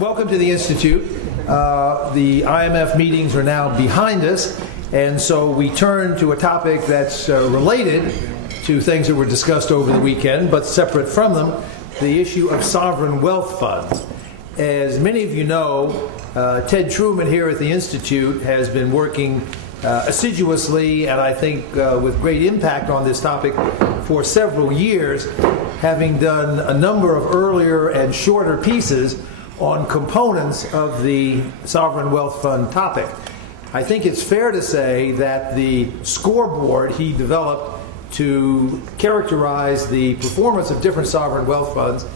Welcome to the Institute. The IMF meetings are now behind us, and so we turn to a topic that's related to things that were discussed over the weekend, but separate from them, the issue of sovereign wealth funds. As many of you know, Ted Truman here at the Institute has been working assiduously and I think with great impact on this topic for several years, having done a number of earlier and shorter pieces on components of the sovereign wealth fund topic. I think it's fair to say that the scoreboard he developed to characterize the performance of different sovereign wealth funds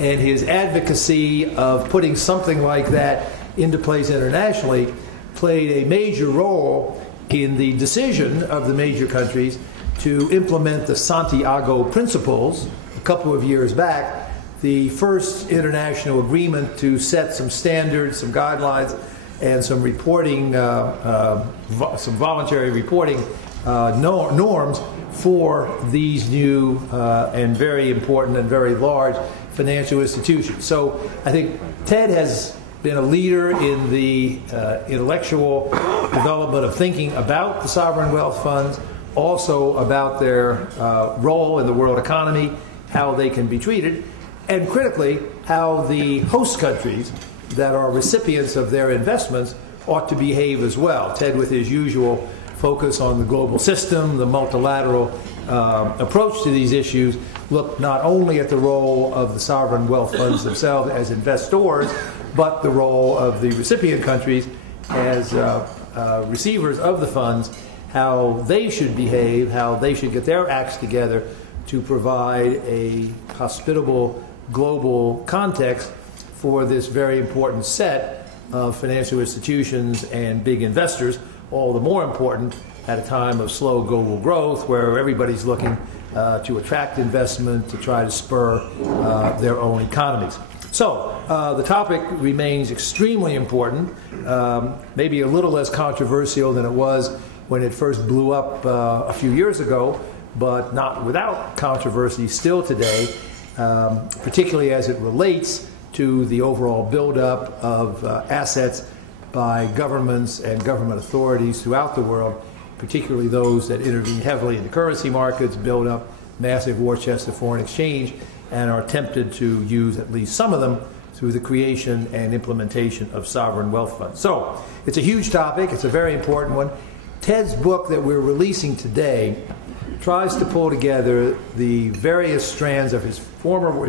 and his advocacy of putting something like that into place internationally played a major role in the decision of the major countries to implement the Santiago Principles a couple of years back, the first international agreement to set some standards, some guidelines, and some reporting, some voluntary reporting norms for these new and very important and very large financial institutions. So I think Ted has been a leader in the intellectual development of thinking about the sovereign wealth funds, also about their role in the world economy, how they can be treated, and critically, how the host countries that are recipients of their investments ought to behave as well. Ted, with his usual focus on the global system, the multilateral approach to these issues, look not only at the role of the sovereign wealth funds themselves as investors, but the role of the recipient countries as receivers of the funds, how they should behave, how they should get their acts together to provide a hospitable global context for this very important set of financial institutions and big investors, all the more important at a time of slow global growth where everybody's looking to attract investment, to try to spur their own economies. So the topic remains extremely important, maybe a little less controversial than it was when it first blew up a few years ago, but not without controversy still today, particularly as it relates to the overall buildup of assets by governments and government authorities throughout the world, particularly those that intervene heavily in the currency markets, build up massive war chests of foreign exchange, and are tempted to use at least some of them through the creation and implementation of sovereign wealth funds. So it's a huge topic. It's a very important one. Ted's book that we're releasing today tries to pull together the various strands of his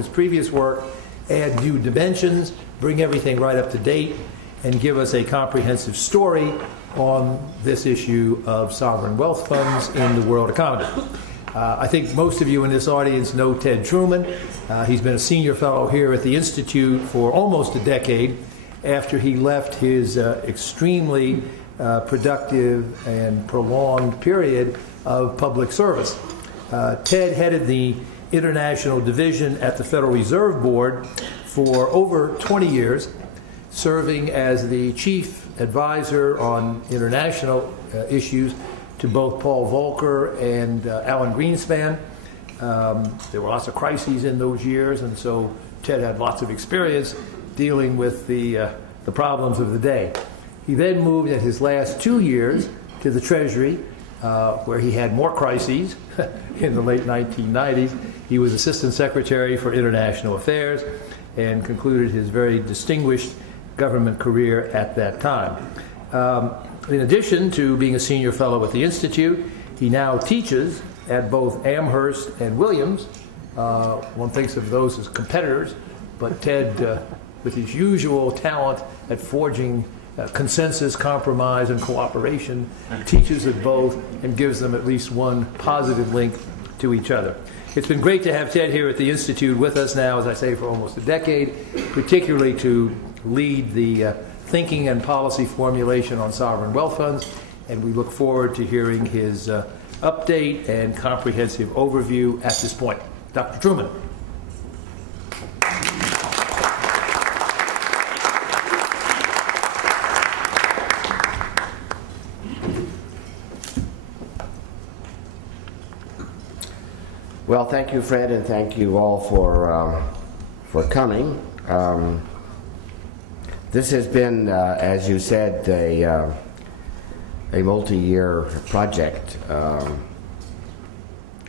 previous work, add new dimensions, bring everything right up to date, and give us a comprehensive story on this issue of sovereign wealth funds in the world economy. I think most of you in this audience know Ted Truman. He's been a senior fellow here at the Institute for almost a decade after he left his extremely productive and prolonged period of public service. Ted headed the international division at the Federal Reserve Board for over 20 years, serving as the chief advisor on international issues to both Paul Volcker and Alan Greenspan. There were lots of crises in those years, and so Ted had lots of experience dealing with the problems of the day. He then moved in his last 2 years to the Treasury, where he had more crises in the late 1990s. He was Assistant Secretary for International Affairs and concluded his very distinguished government career at that time. In addition to being a senior fellow at the Institute, he now teaches at both Amherst and Williams. One thinks of those as competitors, but Ted, with his usual talent at forging consensus, compromise, and cooperation, teaches at both and gives them at least one positive link to each other. It's been great to have Ted here at the Institute with us now, as I say, for almost a decade, particularly to lead the thinking and policy formulation on sovereign wealth funds, and we look forward to hearing his update and comprehensive overview at this point. Dr. Truman. Well, thank you, Fred, and thank you all for coming. This has been, as you said, a multi-year project,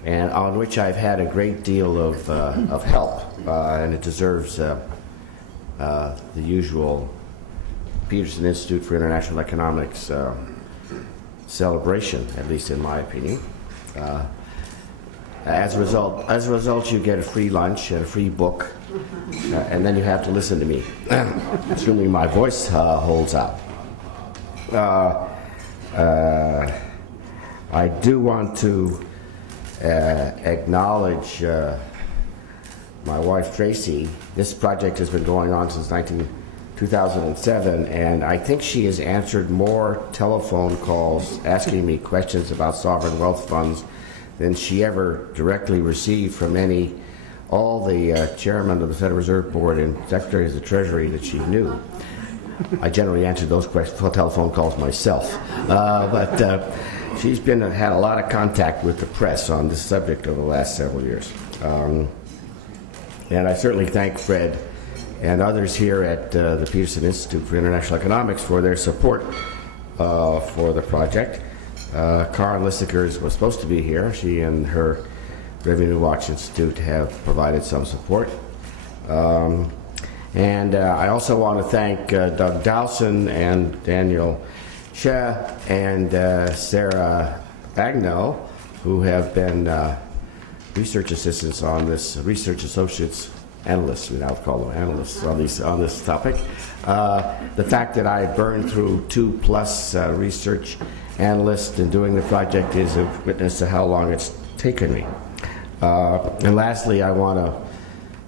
and on which I've had a great deal of help, and it deserves the usual Peterson Institute for International Economics celebration, at least in my opinion. As a result, you get a free lunch and a free book, and then you have to listen to me, assuming my voice holds out. I do want to acknowledge my wife Tracy. This project has been going on since 2007, and I think she has answered more telephone calls asking me questions about sovereign wealth funds than she ever directly received from all the chairmen of the Federal Reserve Board and secretaries of the Treasury that she knew. I generally answered those telephone calls myself, but she's had a lot of contact with the press on this subject over the last several years. And I certainly thank Fred and others here at the Peterson Institute for International Economics for their support for the project. Karen Lissikers was supposed to be here. She and her Revenue Watch Institute have provided some support. And I also want to thank Doug Dowson and Daniel Shea and Sarah Agno, who have been research assistants on this, research associates, analysts, we now call them analysts on this topic. The fact that I burned through 2+ research analysts in doing the project is a witness to how long it's taken me. And lastly, I want to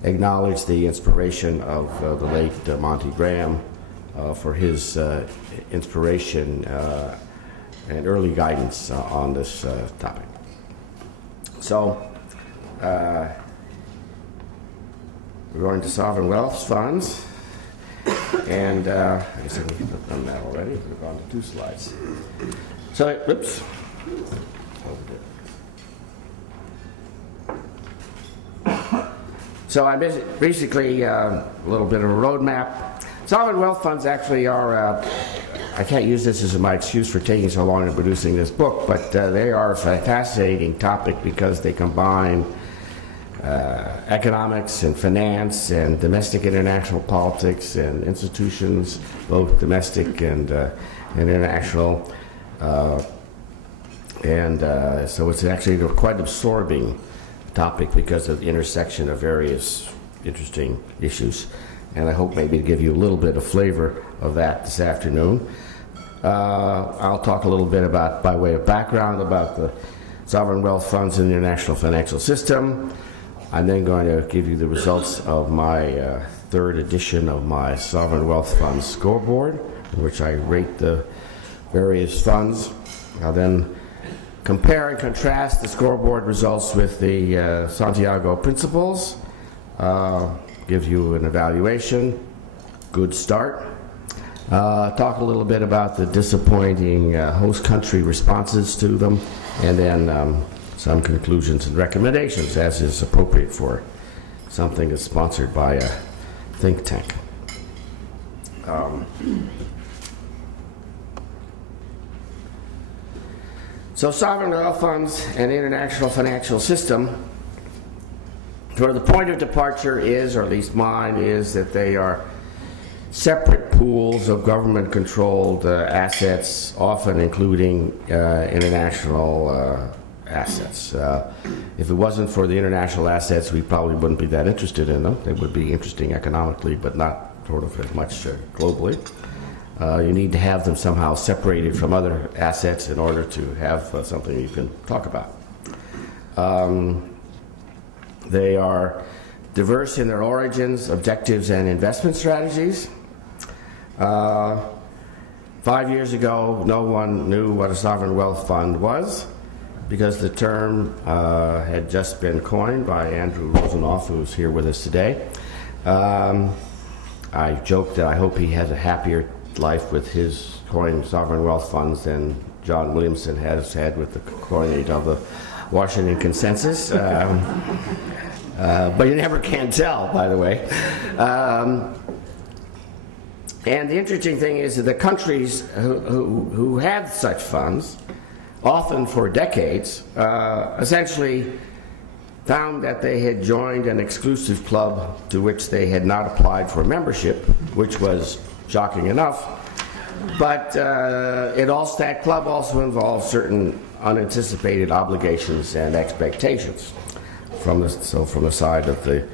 acknowledge the inspiration of the late Monty Graham for his inspiration and early guidance on this topic. So, we're going to sovereign wealth funds, and I guess I've done that already. We've gone to 2 slides. So, oops. So I basically a little bit of a roadmap. Sovereign wealth funds actually are, I can't use this as my excuse for taking so long in producing this book, but they are a fascinating topic because they combine economics and finance and domestic international politics and institutions, both domestic and international. So it's actually a quite absorbing topic because of the intersection of various interesting issues. And I hope maybe to give you a little bit of flavor of that this afternoon. I'll talk a little bit about, by way of background, about the sovereign wealth funds in the international financial system. I'm then going to give you the results of my 3rd edition of my Sovereign Wealth Fund Scoreboard, in which I rate the various funds. I'll then compare and contrast the scoreboard results with the Santiago Principles, give you an evaluation, good start. Talk a little bit about the disappointing host country responses to them, and then some conclusions and recommendations, as is appropriate for something that's sponsored by a think tank. So sovereign wealth funds and international financial system, where the point of departure is, or at least mine is, that they are separate pools of government-controlled assets, often including international assets. If it wasn't for the international assets, we probably wouldn't be that interested in them. They would be interesting economically, but not sort of as much globally. You need to have them somehow separated from other assets in order to have something you can talk about. They are diverse in their origins, objectives, and investment strategies. 5 years ago, no one knew what a sovereign wealth fund was, because the term had just been coined by Andrew Rosenoff, who's here with us today. I joked that I hope he has a happier life with his coined sovereign wealth funds than John Williamson has had with the coinage of the Washington Consensus. But you never can tell, by the way. And the interesting thing is that the countries who had such funds, often for decades, essentially found that they had joined an exclusive club to which they had not applied for membership, which was shocking enough. But that club also involved certain unanticipated obligations and expectations from the side of the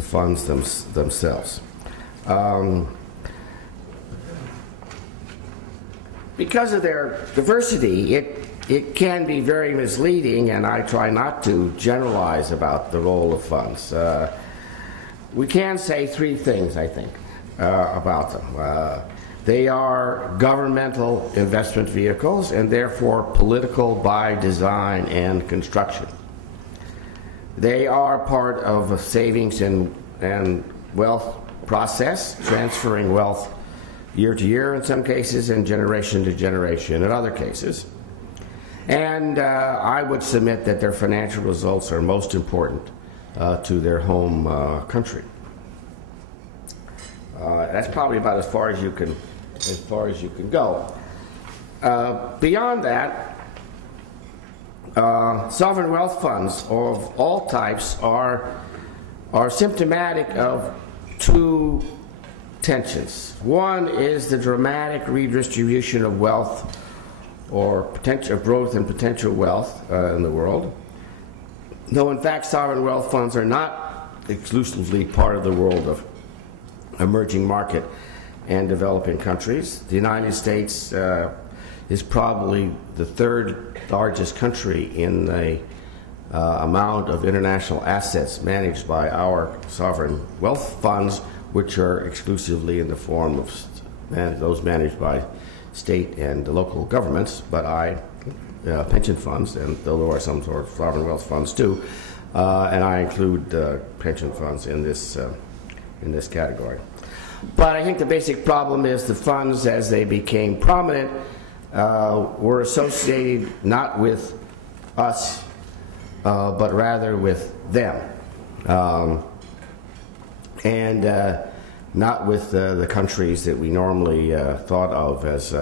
funds themselves. Because of their diversity, it can be very misleading, and I try not to generalize about the role of funds. We can say three things, I think, about them. They are governmental investment vehicles and therefore political by design and construction. They are part of a savings and wealth process, transferring wealth year to year in some cases and generation to generation in other cases. And I would submit that their financial results are most important to their home country. That's probably about as far as you can go. Beyond that, sovereign wealth funds of all types are symptomatic of two tensions. One is the dramatic redistribution of wealth or potential growth and potential wealth in the world. Though in fact sovereign wealth funds are not exclusively part of the world of emerging market and developing countries. The United States is probably the third largest country in the amount of international assets managed by our sovereign wealth funds, which are exclusively in the form of those managed by state and local governments, but pension funds, and though there are some sort of sovereign wealth funds too, and I include pension funds in this category. But I think the basic problem is the funds, as they became prominent, were associated not with us, but rather with them, and not with the countries that we normally thought of as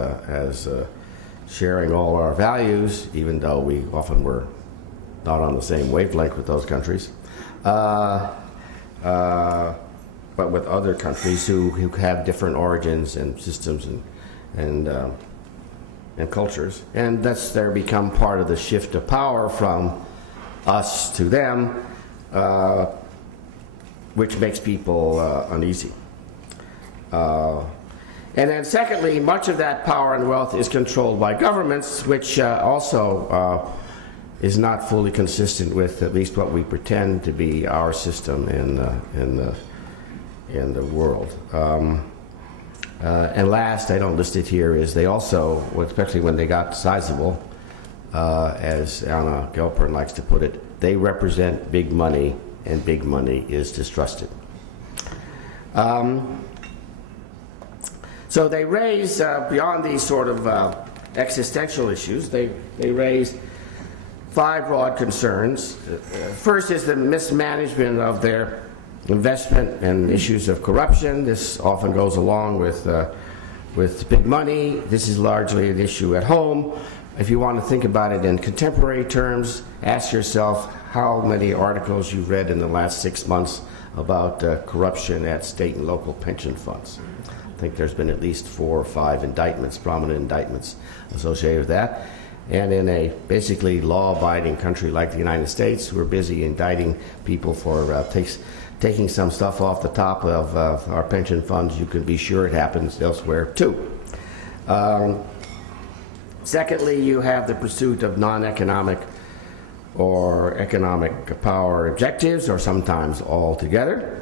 sharing all our values, even though we often were not on the same wavelength with those countries. But with other countries who have different origins and systems and cultures, and thus they become part of the shift of power from us to them, which makes people uneasy. And then secondly, much of that power and wealth is controlled by governments, which also is not fully consistent with at least what we pretend to be our system in the world. And last, I don't list it here, is they also, especially when they got sizable, as Anna Gelpern likes to put it, they represent big money, and big money is distrusted. So they raise, beyond these sort of existential issues, they raise five broad concerns. First is the mismanagement of their investment and issues of corruption. This often goes along with big money. This is largely an issue at home. If you want to think about it in contemporary terms, ask yourself how many articles you've read in the last 6 months about corruption at state and local pension funds. I think there's been at least 4 or 5 indictments, prominent indictments associated with that. And in a basically law-abiding country like the United States, we're busy indicting people for taking some stuff off the top of our pension funds. You can be sure it happens elsewhere too. Secondly, you have the pursuit of non-economic or economic power objectives, or sometimes all together.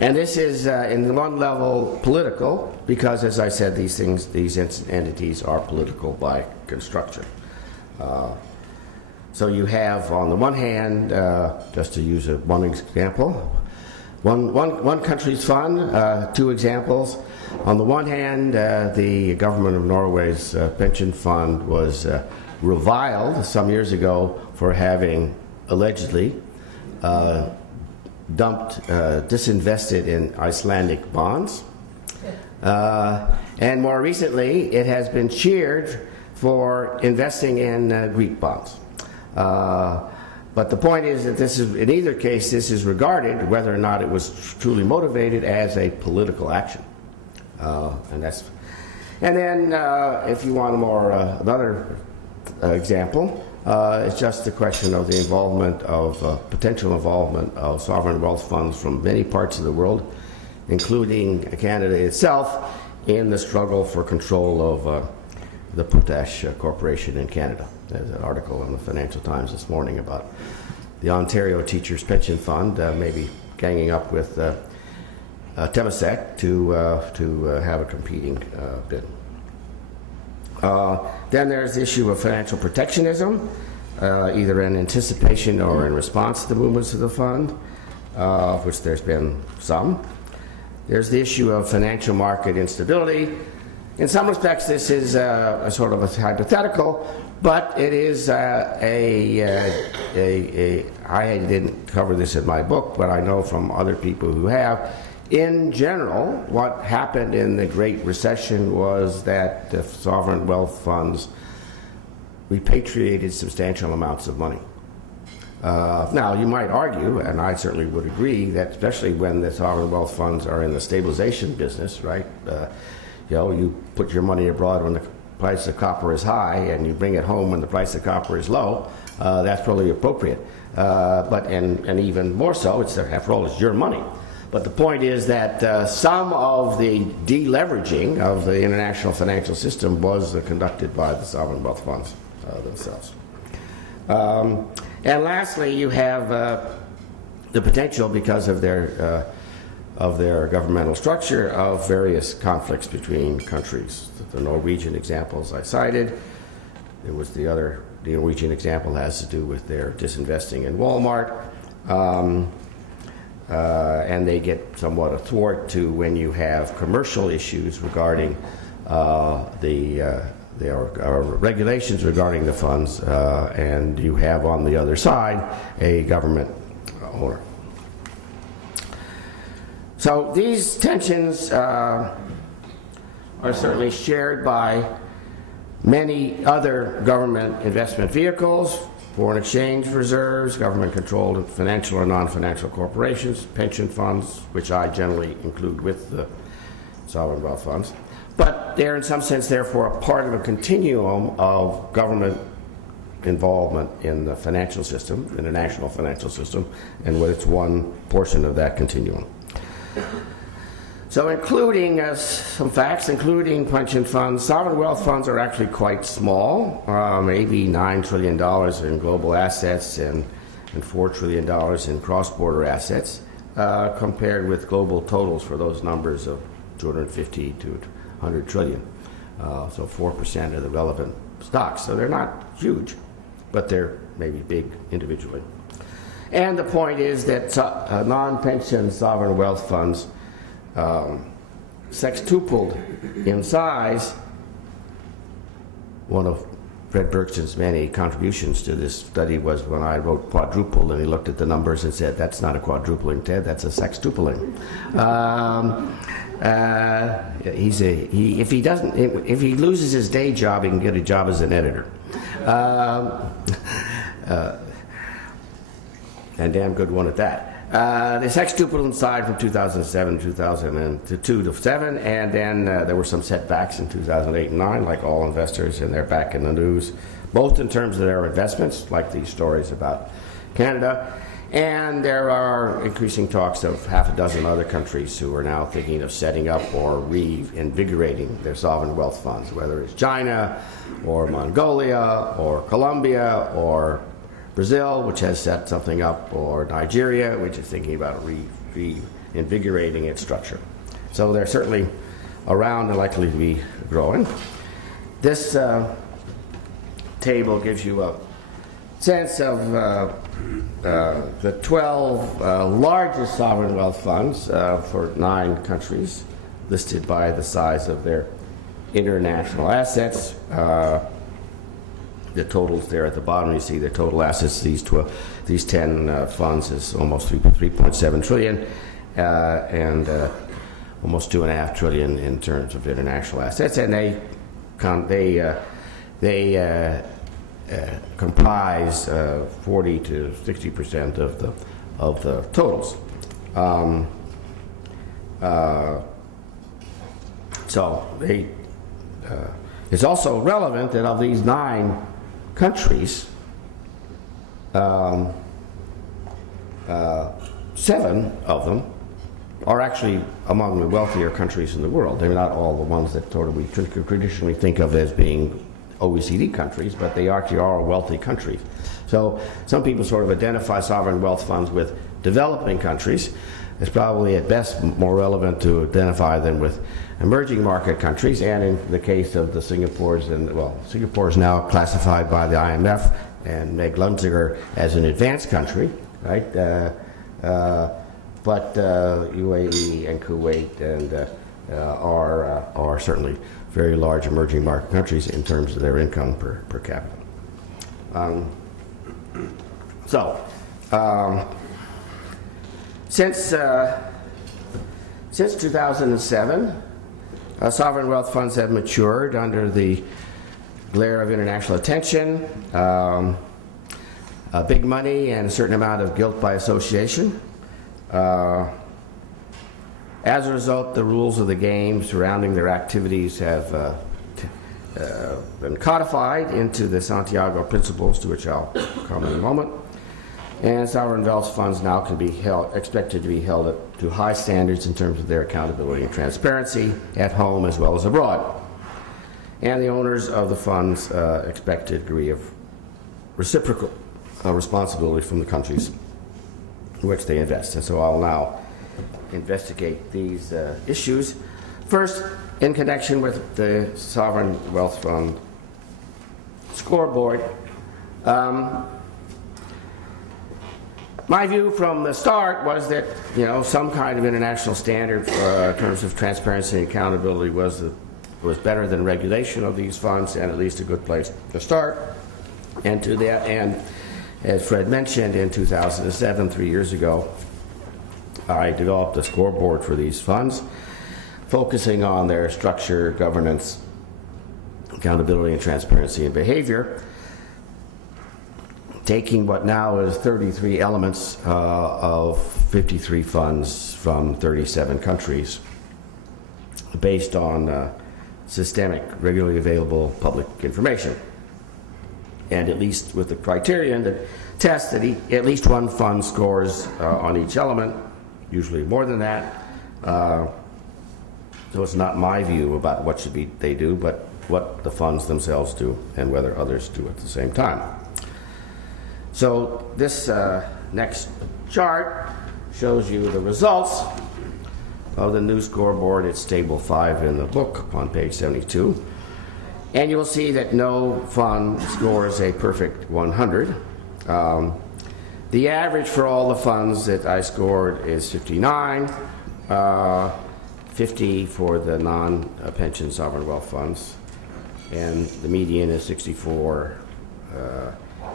And this is, in one level, political, because, as I said, these entities are political by construction. So you have, on the one hand, just to use one example, one country's fund, 2 examples. On the one hand, the government of Norway's pension fund was reviled some years ago for having allegedly disinvested in Icelandic bonds. And more recently, it has been cheered for investing in Greek bonds. But the point is that this is, in either case, this is regarded, whether or not it was truly motivated, as a political action. And then, if you want a more another example, it's just the question of the involvement of potential involvement of sovereign wealth funds from many parts of the world, including Canada itself, in the struggle for control of the Potash Corporation in Canada. There's an article in the Financial Times this morning about the Ontario Teachers Pension Fund maybe ganging up with Temasek to have a competing bid. Then there's the issue of financial protectionism, either in anticipation or in response to the movements of the fund, of which there's been some. There's the issue of financial market instability. In some respects, this is a sort of a hypothetical, but it is I didn't cover this in my book, but I know from other people who have. In general, what happened in the Great Recession was that the sovereign wealth funds repatriated substantial amounts of money. Now, you might argue, and I certainly would agree, that especially when the sovereign wealth funds are in the stabilization business, right? You put your money abroad when the price of copper is high, and you bring it home when the price of copper is low. That's probably appropriate. And even more so, after all, it's your money. But the point is that some of the deleveraging of the international financial system was conducted by the sovereign wealth funds themselves. And lastly, you have the potential, because of their governmental structure, of various conflicts between countries. The Norwegian examples I cited. There was the Norwegian example has to do with their disinvesting in Walmart. And they get somewhat athwart to when you have commercial issues regarding the regulations regarding the funds, and you have on the other side a government owner. So these tensions are certainly shared by many other government investment vehicles, foreign exchange reserves, government-controlled financial or non-financial corporations, pension funds, which I generally include with the sovereign wealth funds. But they're, in some sense, therefore, a part of a continuum of government involvement in the financial system, in the national financial system, and it's one portion of that continuum. So including some facts, including pension funds, sovereign wealth funds are actually quite small, maybe $9 trillion in global assets and $4 trillion in cross-border assets, compared with global totals for those numbers of 250 to 100 trillion. So 4% of the relevant stocks. So they're not huge, but they're maybe big individually. And the point is that non-pension sovereign wealth funds sextupled in size. One of Fred Bergson's many contributions to this study was when I wrote quadruple, and he looked at the numbers and said, "That's not a quadrupling, Ted. That's a sextupling." If he loses his day job, he can get a job as an editor. And damn good one at that. The sextupled inside from 2007 to 2002 to 7, and then there were some setbacks in 2008 and 9, like all investors, and they're back in the news, both in terms of their investments, like these stories about Canada, and there are increasing talks of half a dozen other countries who are now thinking of setting up or reinvigorating their sovereign wealth funds, whether it's China or Mongolia or Colombia or Brazil, which has set something up, or Nigeria, which is thinking about reinvigorating its structure. So they're certainly around and likely to be growing. This table gives you a sense of the 12 largest sovereign wealth funds for 9 countries, listed by the size of their international assets. the totals there at the bottom. You see the total assets. These 10 funds is almost 3.7 trillion, and almost 2.5 trillion in terms of international assets. And they comprise 40 to 60% of the totals. So it's also relevant that of these 9 countries, 7 of them are actually among the wealthier countries in the world. They're not all the ones that sort of we traditionally think of as being OECD countries, but they actually are wealthy countries. So some people sort of identify sovereign wealth funds with developing countries. It's probably at best more relevant to identify them with emerging market countries, and in the case of the Singapore is now classified by the IMF and Meg Lunziger as an advanced country, right? But UAE and Kuwait and are certainly very large emerging market countries in terms of their income per capita. Since 2007, sovereign wealth funds have matured under the glare of international attention, big money, and a certain amount of guilt by association. As a result, the rules of the game surrounding their activities have been codified into the Santiago Principles, to which I'll come in a moment. And sovereign wealth funds now can be expected to be held to high standards in terms of their accountability and transparency at home as well as abroad. And the owners of the funds expect a degree of reciprocal responsibility from the countries in which they invest. And so I'll now investigate these issues. First, in connection with the Sovereign Wealth Fund Scoreboard. My view from the start was that, some kind of international standard in terms of transparency and accountability was better than regulation of these funds, and at least a good place to start. And to that end, as Fred mentioned, in 2007, 3 years ago, I developed a scoreboard for these funds, focusing on their structure, governance, accountability, and transparency and behavior, taking what now is 33 elements of 53 funds from 37 countries, based on systemic, regularly available public information, and at least with the criterion that tests that at least one fund scores on each element, usually more than that. So it's not my view about what they do, but what the funds themselves do and whether others do at the same time. So this next chart shows you the results of the new scoreboard. It's table 5 in the book on page 72. And you'll see that no fund scores a perfect 100. The average for all the funds that I scored is 59, 50 for the non-pension sovereign wealth funds, and the median is 64,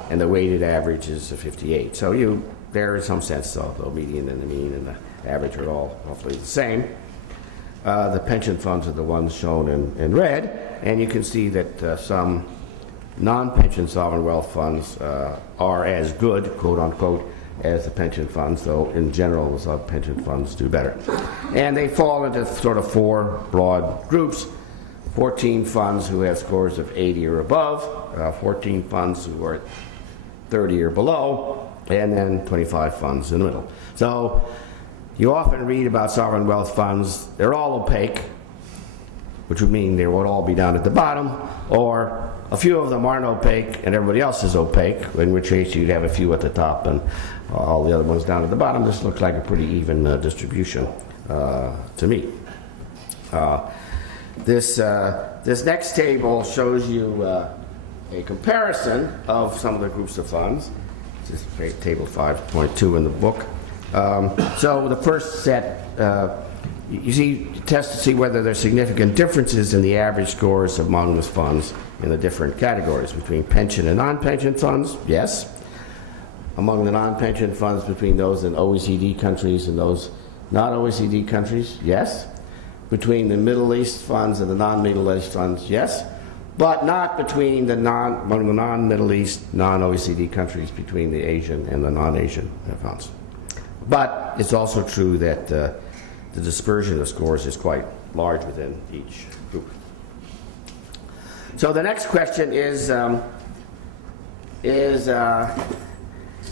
and the weighted average is 58. So there is some sense of the median and the mean and the average are all roughly the same. The pension funds are the ones shown in red, and you can see that some non-pension sovereign wealth funds are as good, quote unquote, as the pension funds, though in general the sub-pension funds do better. And they fall into sort of 4 broad groups: 14 funds who have scores of 80 or above, 14 funds who are 30 or below, and then 25 funds in the middle. So you often read about sovereign wealth funds, they're all opaque, which would mean they would all be down at the bottom, or a few of them aren't opaque and everybody else is opaque, in which case you'd have a few at the top and all the other ones down at the bottom. This looks like a pretty even distribution to me. This next table shows you a comparison of some of the groups of funds. This is table 5.2 in the book. So the first set you see, test to see whether there's significant differences in the average scores among the funds in the different categories between pension and non-pension funds. Yes. Among the non-pension funds, between those in OECD countries and those not OECD countries. Yes. Between the Middle East funds and the non-Middle East funds. Yes. But not between the non-Middle East, non-OECD countries, between the Asian and the non-Asian funds. But it's also true that the dispersion of scores is quite large within each group. So the next question is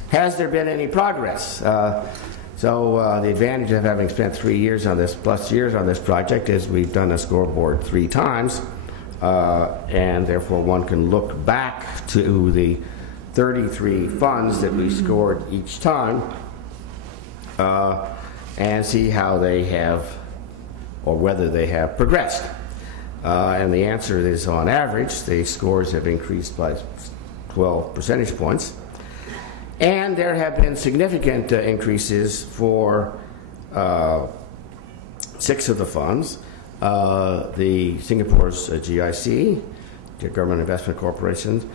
has there been any progress? So the advantage of having spent 3 years on this, plus years on this project, is we've done a scoreboard 3 times, and therefore one can look back to the 33 funds that we scored each time and see how they have, or whether they have progressed. And the answer is, on average, the scores have increased by 12 percentage points. And there have been significant increases for 6 of the funds. The Singapore's GIC, the Government Investment Corporation,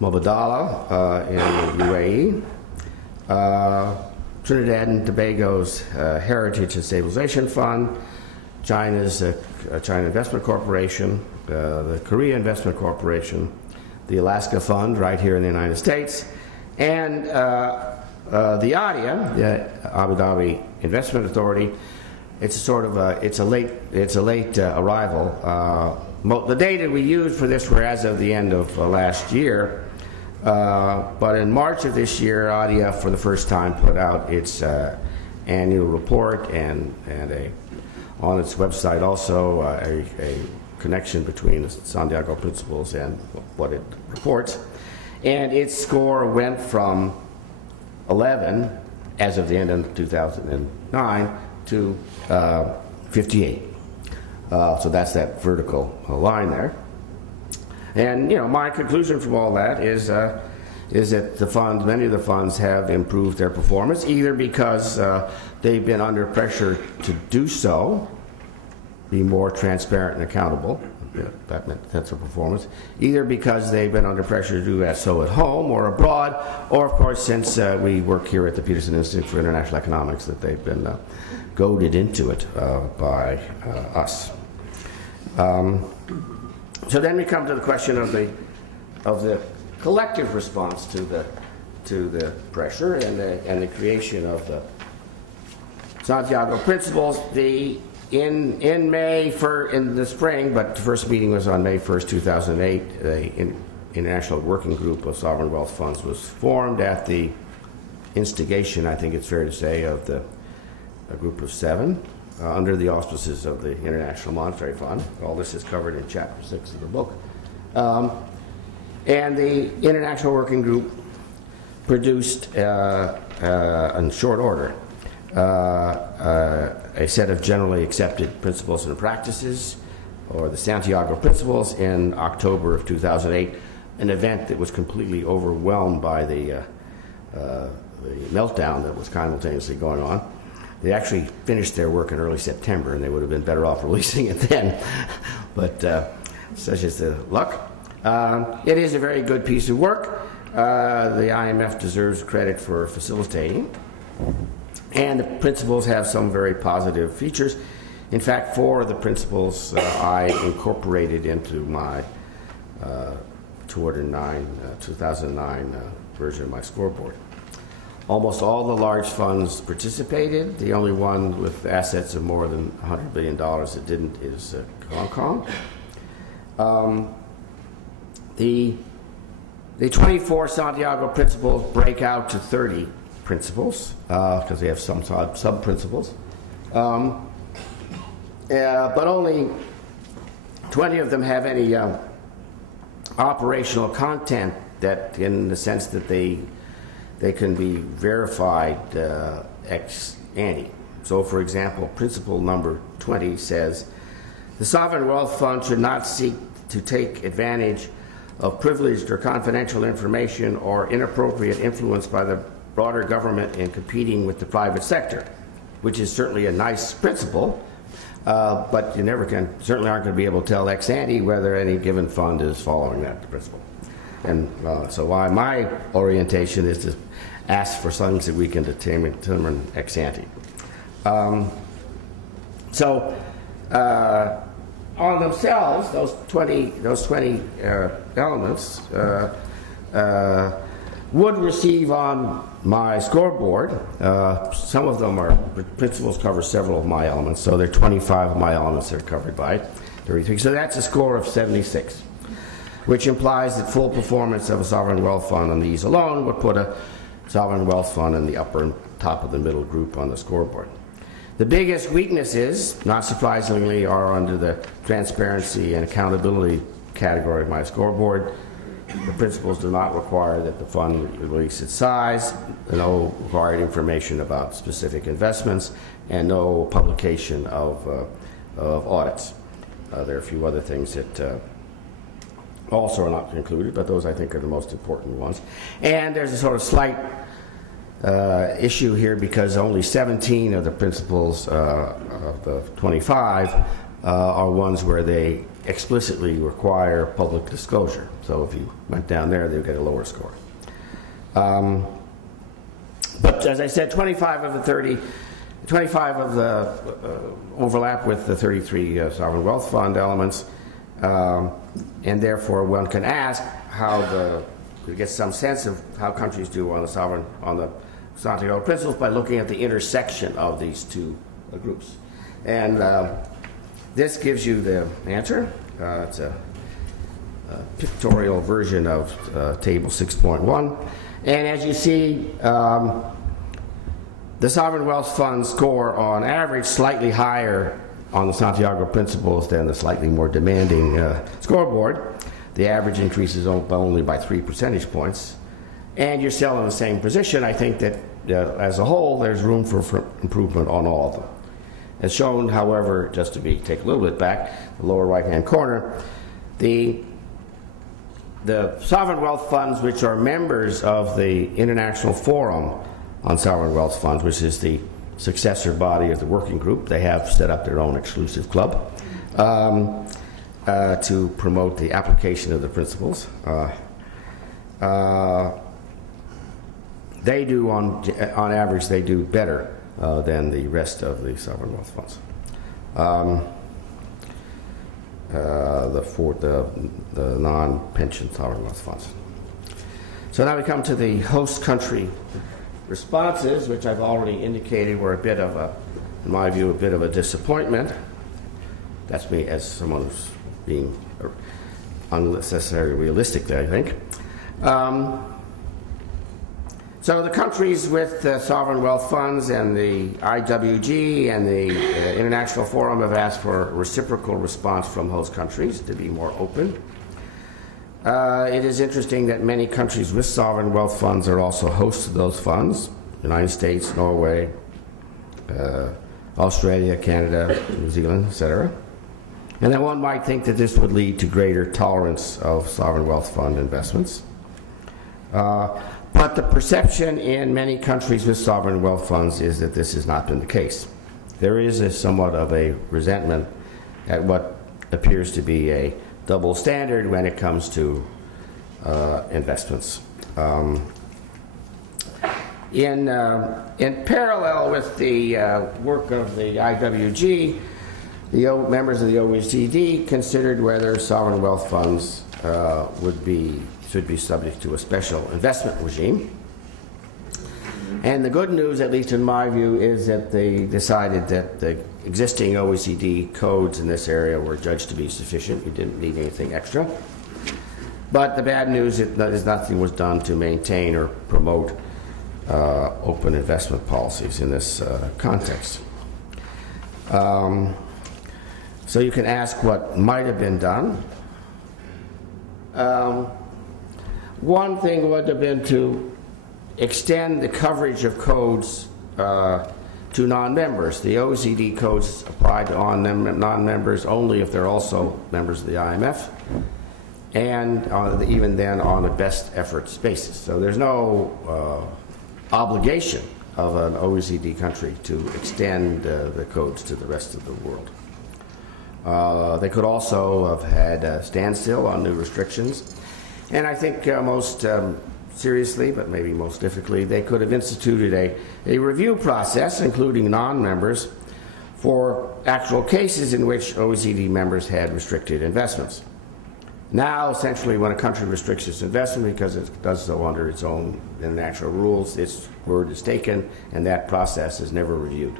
Mubadala in the UAE, Trinidad and Tobago's Heritage and Stabilization Fund, China's China Investment Corporation, the Korea Investment Corporation, the Alaska Fund right here in the United States, and the ADIA, the Abu Dhabi Investment Authority. It's sort of it's a late arrival. The data we used for this were as of the end of last year, but in March of this year, ADIA for the first time put out its annual report and on its website also a connection between the Santiago Principles and what it reports. And its score went from 11 as of the end of 2009 to 58. So that's that vertical line there. And my conclusion from all that is that the funds, many of the funds, have improved their performance, either because they've been under pressure to do so, be more transparent and accountable. That's a performance. Either because they've been under pressure to do that so at home or abroad, or of course since we work here at the Peterson Institute for International Economics, that they've been goaded into it by us. So then we come to the question of the collective response to the pressure and the creation of the Santiago Principles. In May, in the spring, but the first meeting was on May 1st, 2008, the International Working Group of Sovereign Wealth Funds was formed at the instigation, I think it's fair to say, of a group of 7 under the auspices of the International Monetary Fund. All this is covered in Chapter 6 of the book. And the International Working Group produced, in short order, a set of generally accepted principles and practices, or the Santiago Principles, in October of 2008, an event that was completely overwhelmed by the meltdown that was simultaneously going on. They actually finished their work in early September, and they would have been better off releasing it then, but such is the luck. It is a very good piece of work. The IMF deserves credit for facilitating. And the principles have some very positive features. In fact, 4 of the principles I incorporated into my 2009 version of my scoreboard. Almost all the large funds participated. The only one with assets of more than $100 billion that didn't is Hong Kong. The 24 Santiago Principles break out to 30 principles, because they have some sub-principles. But only 20 of them have any operational content, that, in the sense that they can be verified ex ante. So, for example, principle number 20 says, the sovereign wealth fund should not seek to take advantage of privileged or confidential information or inappropriate influence by the broader government in competing with the private sector, which is certainly a nice principle, But you never can, certainly aren't going to be able to tell ex ante whether any given fund is following that principle. And so my orientation is to ask for things that we can determine ex ante. On themselves, those 20 elements would receive on my scoreboard. Some of them are, principles cover several of my elements, so there are 25 of my elements that are covered by 33. So that's a score of 76, which implies that full performance of a sovereign wealth fund on these alone would put a sovereign wealth fund in the upper and top of the middle group on the scoreboard. The biggest weaknesses, not surprisingly, are under the transparency and accountability category of my scoreboard. The principles do not require that the fund release its size, no required information about specific investments, and no publication of audits. There are a few other things that also are not included, but those I think are the most important ones. And there's a sort of slight issue here because only 17 of the principles of the 25 are ones where they explicitly require public disclosure. So if you went down there, they would get a lower score. But as I said, 25 of the overlap with the 33 sovereign wealth fund elements, and therefore one can ask how to get some sense of how countries do on the Santiago Principles by looking at the intersection of these two groups. And this gives you the answer. It's a pictorial version of table 6.1. And as you see, the sovereign wealth fund score on average slightly higher on the Santiago Principles than the slightly more demanding scoreboard. The average increases only by 3 percentage points. And you're still in the same position. I think that as a whole, there's room for improvement on all of them. As shown, however, just to take a little bit back, the lower right-hand corner, the sovereign wealth funds which are members of the International Forum on Sovereign Wealth Funds, which is the successor body of the working group, they have set up their own exclusive club to promote the application of the principles. They do, on average, they do better than the rest of the sovereign wealth funds. The non-pension sovereign wealth funds. So now we come to the host country responses, which I've already indicated were a bit of in my view, a bit of a disappointment. That's me as someone who's being unnecessarily realistic there, I think. So the countries with sovereign wealth funds and the IWG and the International Forum have asked for a reciprocal response from host countries to be more open. It is interesting that many countries with sovereign wealth funds are also hosts of those funds: United States, Norway, Australia, Canada, New Zealand, etc. And then one might think that this would lead to greater tolerance of sovereign wealth fund investments. But the perception in many countries with sovereign wealth funds is that this has not been the case. There is somewhat of a resentment at what appears to be a double standard when it comes to investments. In parallel with the work of the IWG, the members of the OECD considered whether sovereign wealth funds should be subject to a special investment regime. And the good news, at least in my view, is that they decided that the existing OECD codes in this area were judged to be sufficient. We didn't need anything extra. But the bad news is nothing was done to maintain or promote open investment policies in this context. So you can ask what might have been done. One thing would have been to extend the coverage of codes to non-members. The OECD codes apply to non-members only if they're also members of the IMF, and even then on a best efforts basis. So there's no obligation of an OECD country to extend the codes to the rest of the world. They could also have had a standstill on new restrictions. And I think most seriously, but maybe most difficultly, they could have instituted a review process, including non-members, for actual cases in which OECD members had restricted investments. Now, essentially, when a country restricts its investment because it does so under its own international rules, its word is taken, and that process is never reviewed.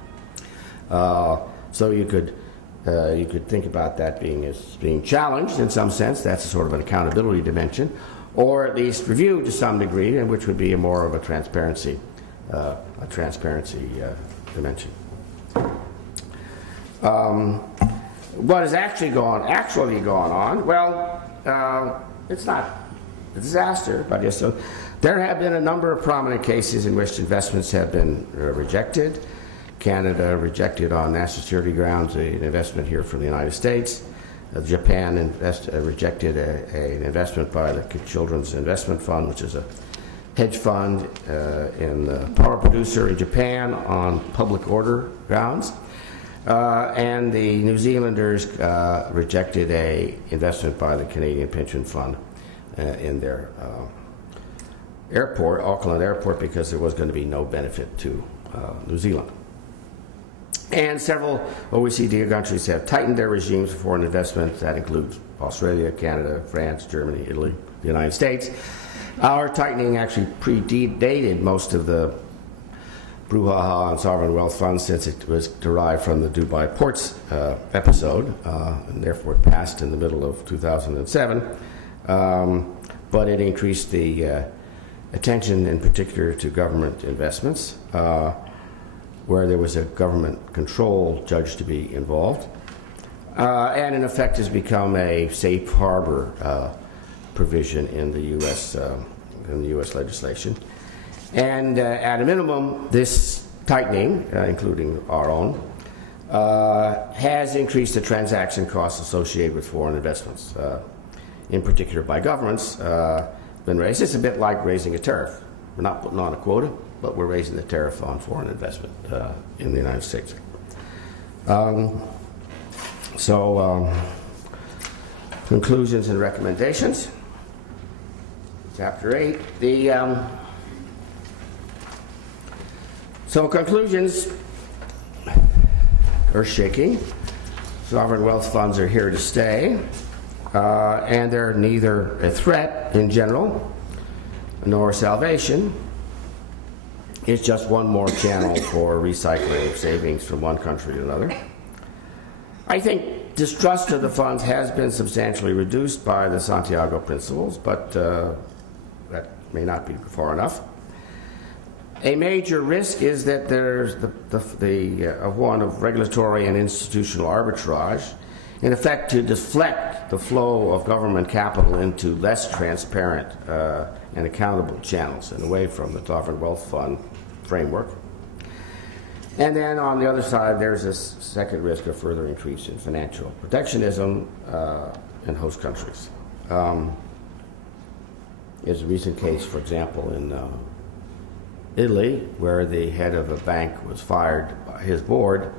So you could think about that being challenged in some sense. That's a sort of an accountability dimension, or at least reviewed to some degree, and which would be more of a transparency dimension. What has actually gone on? Well, it's not a disaster, but there have been a number of prominent cases in which investments have been rejected. Canada rejected on national security grounds an investment here from the United States. Japan rejected an investment by the Children's Investment Fund, which is a hedge fund in the power producer in Japan on public order grounds. And the New Zealanders rejected an investment by the Canadian Pension Fund in their airport, Auckland Airport, because there was going to be no benefit to New Zealand. And several OECD countries have tightened their regimes for foreign investment. That includes Australia, Canada, France, Germany, Italy, the United States. Our tightening actually predated most of the brouhaha on sovereign wealth funds, since it was derived from the Dubai Ports episode, and therefore it passed in the middle of 2007. But it increased the attention in particular to government investments, where there was a government control judged to be involved, and in effect has become a safe harbor provision in the U.S. legislation. And at a minimum, this tightening, including our own, has increased the transaction costs associated with foreign investments, in particular by governments, been raised. It's a bit like raising a tariff. We're not putting on a quota, but we're raising the tariff on foreign investment in the United States. Conclusions and recommendations. Chapter 8. So conclusions, earth-shaking. Sovereign wealth funds are here to stay, and they're neither a threat in general nor salvation. It's just one more channel for recycling savings from one country to another. I think distrust of the funds has been substantially reduced by the Santiago Principles, but that may not be far enough. A major risk is that there's one of regulatory and institutional arbitrage, in effect to deflect the flow of government capital into less transparent and accountable channels and away from the sovereign wealth fund framework. And then on the other side, there's this second risk of further increase in financial protectionism in host countries. There's a recent case, for example, in Italy, where the head of a bank was fired by his board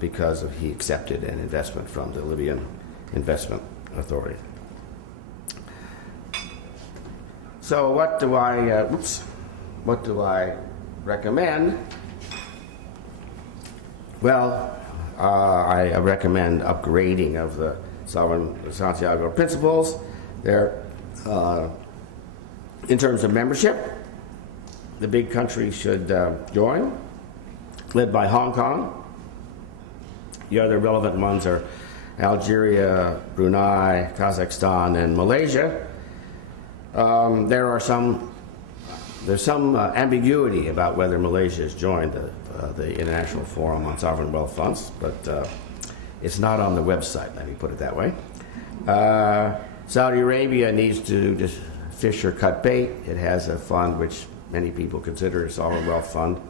because he accepted an investment from the Libyan Investment Authority. So what do I recommend? Well, I recommend upgrading of the Santiago Principles. They're, in terms of membership, the big countries should join, led by Hong Kong. The other relevant ones are Algeria, Brunei, Kazakhstan, and Malaysia. There's some ambiguity about whether Malaysia has joined the International Forum on Sovereign Wealth Funds, but it's not on the website, let me put it that way. Saudi Arabia needs to just fish or cut bait. It has a fund which many people consider a sovereign wealth fund,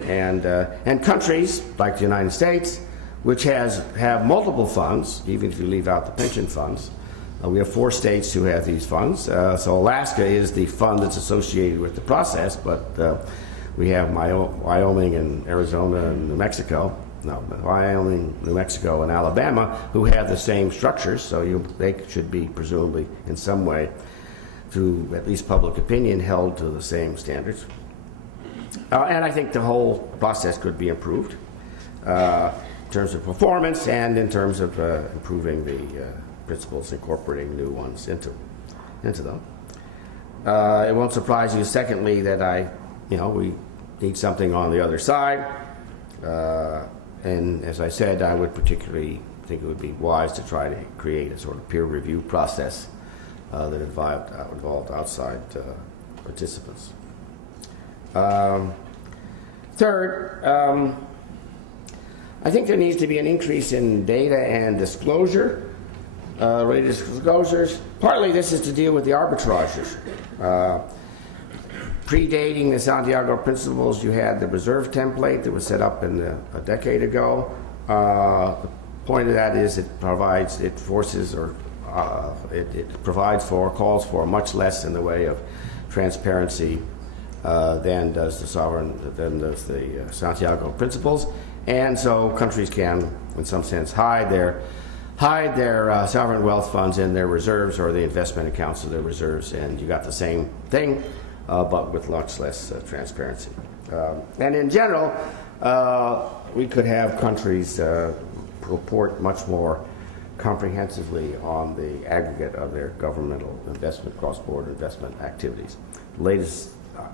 and countries like the United States, which have multiple funds, even if you leave out the pension funds, We have 4 states who have these funds. So Alaska is the fund that's associated with the process, but we have Wyoming and Arizona and New Mexico. No, Wyoming, New Mexico, and Alabama who have the same structures, so they should be presumably in some way, through at least public opinion, held to the same standards. And I think the whole process could be improved in terms of performance and in terms of improving the principles, incorporating new ones into them. It won't surprise you, secondly, that we need something on the other side. And as I said, I would particularly think it would be wise to try to create a sort of peer review process that involved outside participants. Third, I think there needs to be an increase in data and disclosure, related disclosures. Partly this is to deal with the arbitrages. Predating the Santiago Principles, you had the reserve template that was set up a decade ago. The point of that is it calls for much less in the way of transparency than does the Santiago Principles, and so countries can, in some sense, hide their sovereign wealth funds in their reserves or the investment accounts of their reserves, and you got the same thing, but with much less transparency. And in general, we could have countries report much more comprehensively on the aggregate of their governmental investment, cross-border investment activities. The latest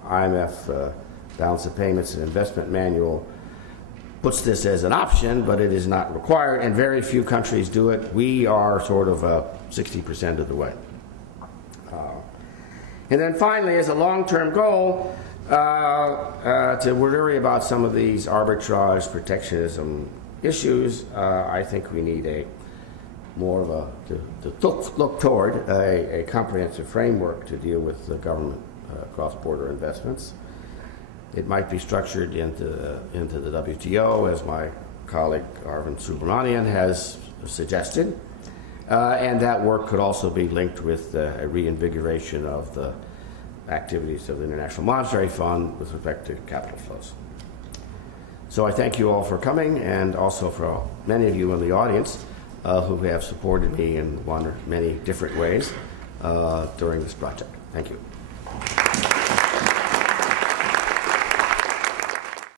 IMF balance of payments and investment manual puts this as an option, but it is not required, and very few countries do it. We are sort of 60% of the way. And then finally, as a long-term goal, to worry about some of these arbitrage protectionism issues, I think we need to look toward a comprehensive framework to deal with the government cross-border investments. It might be structured into the WTO, as my colleague Arvind Subramanian has suggested. And that work could also be linked with a reinvigoration of the activities of the International Monetary Fund with respect to capital flows. So I thank you all for coming, and also for many of you in the audience who have supported me in one or many different ways during this project. Thank you.